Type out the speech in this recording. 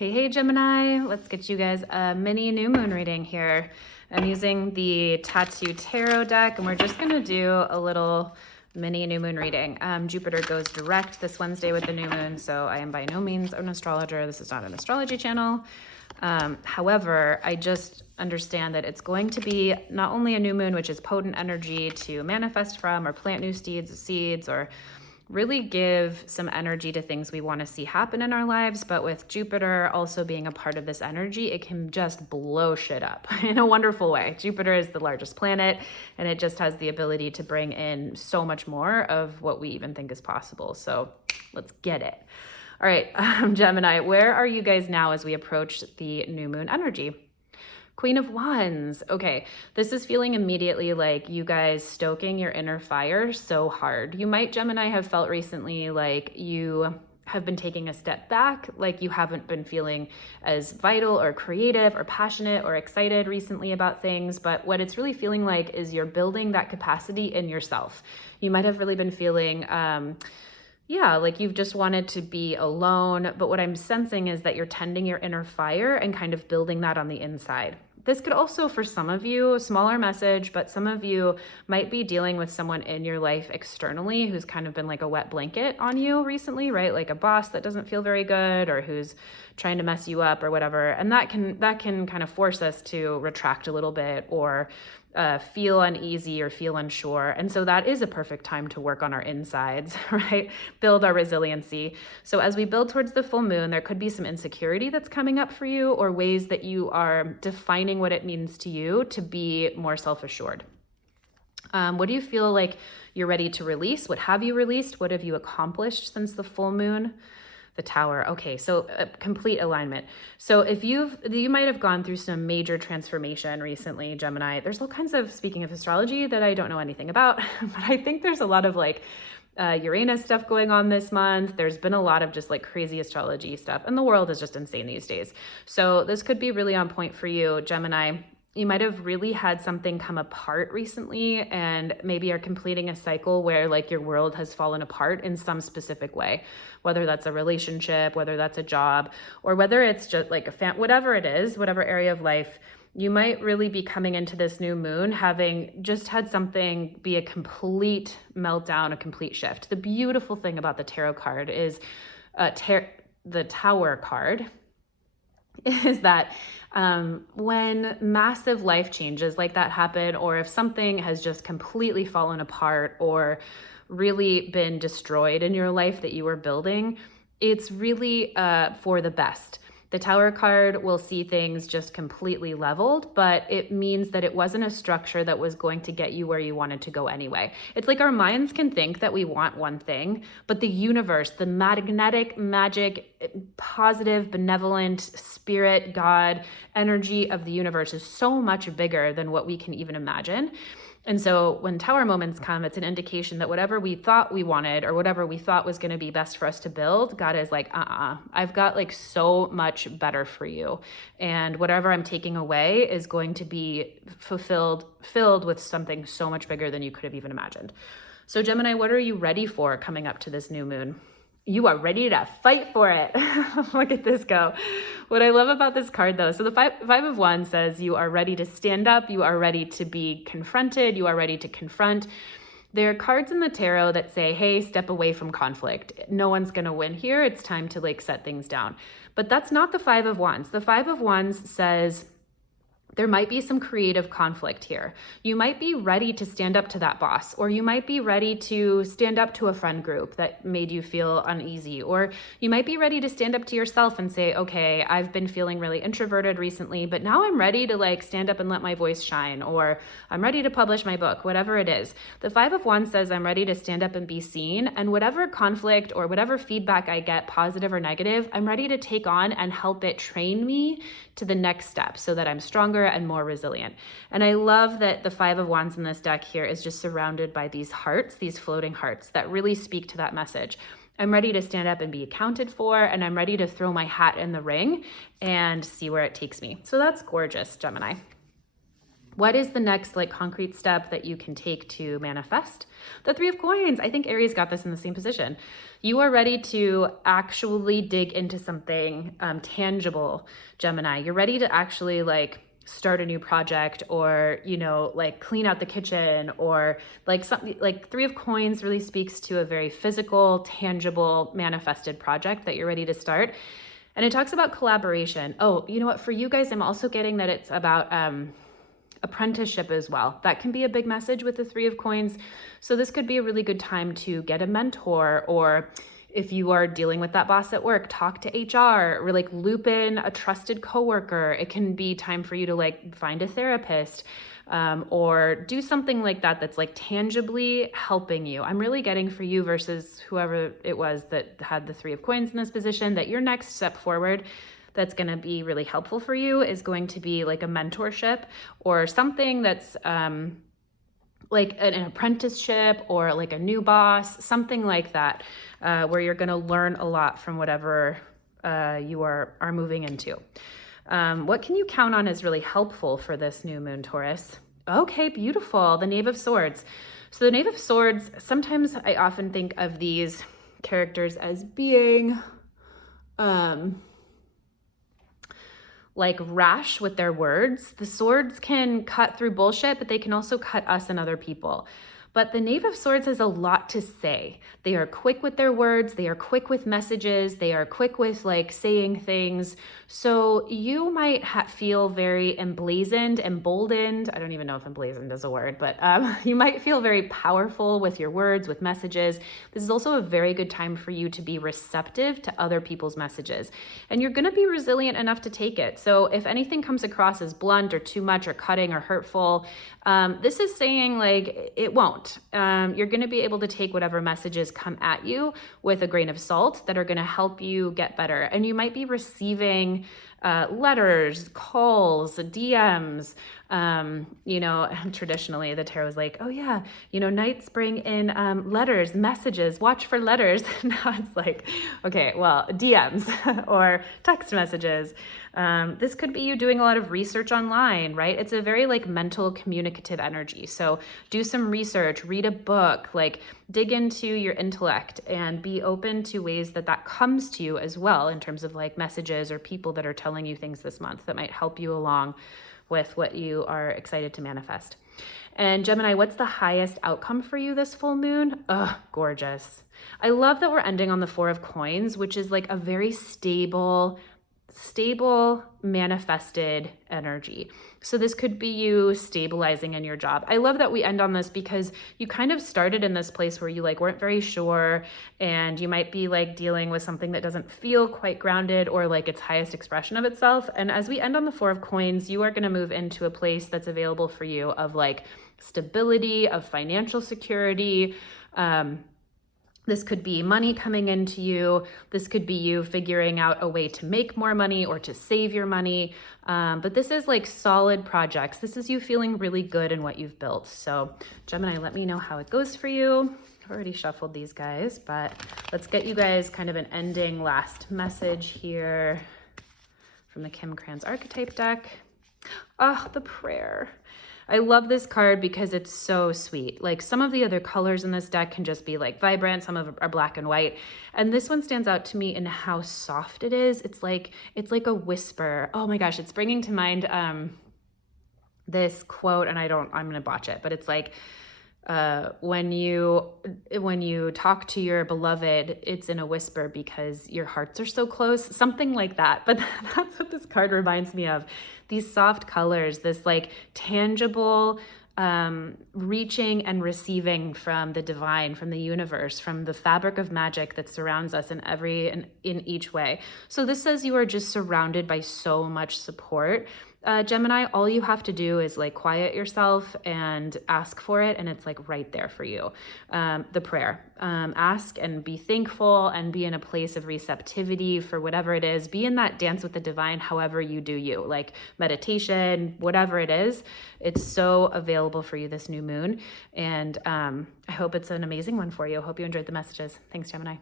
Hey Gemini, let's get you guys a mini new moon reading here. I'm using the Tattoo Tarot deck and we're just gonna do a little mini new moon reading. Jupiter goes direct this Wednesday with the new moon, so I am by no means an astrologer. This is not an astrology channel. However, I just understand that it's going to be not only a new moon, which is potent energy to manifest from or plant new seeds or really give some energy to things we want to see happen in our lives. But with Jupiter also being a part of this energy, it can just blow shit up in a wonderful way. Jupiter is the largest planet, and it just has the ability to bring in so much more of what we even think is possible. So let's get it. All right, Gemini, where are you guys now as we approach the new moon energy? Queen of Wands. Okay, this is feeling immediately like you guys stoking your inner fire so hard. You might, Gemini, have felt recently like you have been taking a step back, like you haven't been feeling as vital or creative or passionate or excited recently about things. But what it's really feeling like is you're building that capacity in yourself. You might have really been feeling, like you've just wanted to be alone. But what I'm sensing is that you're tending your inner fire and kind of building that on the inside. This could also, for some of you, a smaller message, but some of you might be dealing with someone in your life externally who's kind of been like a wet blanket on you recently, right? Like a boss that doesn't feel very good or who's trying to mess you up or whatever. And that can kind of force us to retract a little bit or feel uneasy or feel unsure. And so that is a perfect time to work on our insides, right? Build our resiliency. So as we build towards the full moon, there could be some insecurity that's coming up for you or ways that you are defining what it means to you to be more self-assured. What do you feel like you're ready to release? What have you released? What have you accomplished since the full moon? The Tower. Okay, so complete alignment. So if you might have gone through some major transformation recently, Gemini. There's all kinds of, speaking of astrology, that I don't know anything about, but I think there's a lot of like Uranus stuff going on this month. There's been a lot of just like crazy astrology stuff, and the world is just insane these days. So this could be really on point for you, Gemini. You might have really had something come apart recently and maybe are completing a cycle where like your world has fallen apart in some specific way, whether that's a relationship, whether that's a job, or whether it's just like whatever it is, whatever area of life. You might really be coming into this new moon having just had something be a complete meltdown, a complete shift. The beautiful thing about the tarot card is the Tower card is that when massive life changes like that happen, or if something has just completely fallen apart or really been destroyed in your life that you were building, it's really for the best. The Tower card will see things just completely leveled, but it means that it wasn't a structure that was going to get you where you wanted to go anyway. It's like our minds can think that we want one thing, but the universe, the magnetic, magic, positive, benevolent spirit, God, energy of the universe is so much bigger than what we can even imagine. And so when Tower moments come, it's an indication that whatever we thought we wanted or whatever we thought was going to be best for us to build, God is like, I've got like so much better for you. And whatever I'm taking away is going to be filled with something so much bigger than you could have even imagined. So Gemini, what are you ready for coming up to this new moon? You are ready to fight for it. Look at this go. What I love about this card though, so the five of Wands says you are ready to stand up, you are ready to be confronted, you are ready to confront. There are cards in the tarot that say, hey, step away from conflict. No one's gonna win here. It's time to like set things down. But that's not the Five of Wands. The Five of Wands says, there might be some creative conflict here. You might be ready to stand up to that boss, or you might be ready to stand up to a friend group that made you feel uneasy, or you might be ready to stand up to yourself and say, okay, I've been feeling really introverted recently, but now I'm ready to like stand up and let my voice shine, or I'm ready to publish my book, whatever it is. The Five of Wands says I'm ready to stand up and be seen, and whatever conflict or whatever feedback I get, positive or negative, I'm ready to take on and help it train me to the next step so that I'm stronger and more resilient. And I love that the Five of Wands in this deck here is just surrounded by these hearts, these floating hearts that really speak to that message. I'm ready to stand up and be accounted for, and I'm ready to throw my hat in the ring and see where it takes me. So that's gorgeous, Gemini. What is the next like concrete step that you can take to manifest? The Three of Coins. I think Aries got this in the same position. You are ready to actually dig into something tangible, Gemini. You're ready to actually like start a new project, or, you know, like clean out the kitchen, or like something. Like Three of Coins really speaks to a very physical, tangible, manifested project that you're ready to start. And it talks about collaboration. Oh, you know what? For you guys, I'm also getting that it's about apprenticeship as well. That can be a big message with the Three of Coins. So this could be a really good time to get a mentor, or if you are dealing with that boss at work, talk to HR, or like loop in a trusted coworker. It can be time for you to like find a therapist, or do something like that that's like tangibly helping you. I'm really getting for you versus whoever it was that had the Three of Coins in this position, that your next step forward that's going to be really helpful for you is going to be like a mentorship, or something that's like an apprenticeship, or like a new boss, something like that, where you're going to learn a lot from whatever you are moving into. What can you count on is really helpful for this new moon, Taurus? Okay, beautiful. The Knave of Swords. So the Knave of Swords, sometimes I often think of these characters as being like rash with their words. The swords can cut through bullshit, but they can also cut us and other people. But the Knave of Swords has a lot to say. They are quick with their words. They are quick with messages. They are quick with like saying things. So you might feel very emboldened. I don't even know if emblazoned is a word, but you might feel very powerful with your words, with messages. This is also a very good time for you to be receptive to other people's messages. And you're going to be resilient enough to take it. So if anything comes across as blunt or too much or cutting or hurtful, this is saying like it won't. You're going to be able to take whatever messages come at you with a grain of salt that are going to help you get better. And you might be receiving letters, calls, DMs. You know, traditionally the tarot was like, oh yeah, you know, knights bring in letters, messages, watch for letters. Now it's like, okay, well, DMs or text messages. This could be you doing a lot of research online, right? It's a very like mental communicative energy. So do some research, read a book, like dig into your intellect, and be open to ways that that comes to you as well, in terms of like messages or people that are telling you things this month that might help you along with what you are excited to manifest. And Gemini, what's the highest outcome for you this full moon? Ugh, gorgeous. I love that we're ending on the Four of Coins, which is like a very stable manifested energy. So this could be you stabilizing in your job. I love that we end on this because you kind of started in this place where you like weren't very sure, and you might be like dealing with something that doesn't feel quite grounded or like its highest expression of itself. And as we end on the Four of Coins, you are going to move into a place that's available for you of like stability, of financial security. This could be money coming into you. This could be you figuring out a way to make more money or to save your money. But this is like solid projects. This is you feeling really good in what you've built. So Gemini, let me know how it goes for you. I've already shuffled these guys, but let's get you guys kind of an ending last message here from the Kim Krans archetype deck. Oh, the prayer. I love this card because it's so sweet. Like some of the other colors in this deck can just be like vibrant. Some of them are black and white. And this one stands out to me in how soft it is. It's like a whisper. Oh my gosh, it's bringing to mind this quote, and I'm going to botch it, but it's like, when you talk to your beloved, it's in a whisper because your hearts are so close, something like that. But that's what this card reminds me of. These soft colors, this like tangible reaching and receiving from the divine, from the universe, from the fabric of magic that surrounds us in each way. So this says you are just surrounded by so much support. Gemini, all you have to do is like quiet yourself and ask for it, and it's like right there for you. The prayer, ask and be thankful and be in a place of receptivity for whatever it is. Be in that dance with the divine, however you do you, like meditation, whatever it is. It's so available for you this new moon, and I hope it's an amazing one for you. I hope you enjoyed the messages. Thanks, Gemini.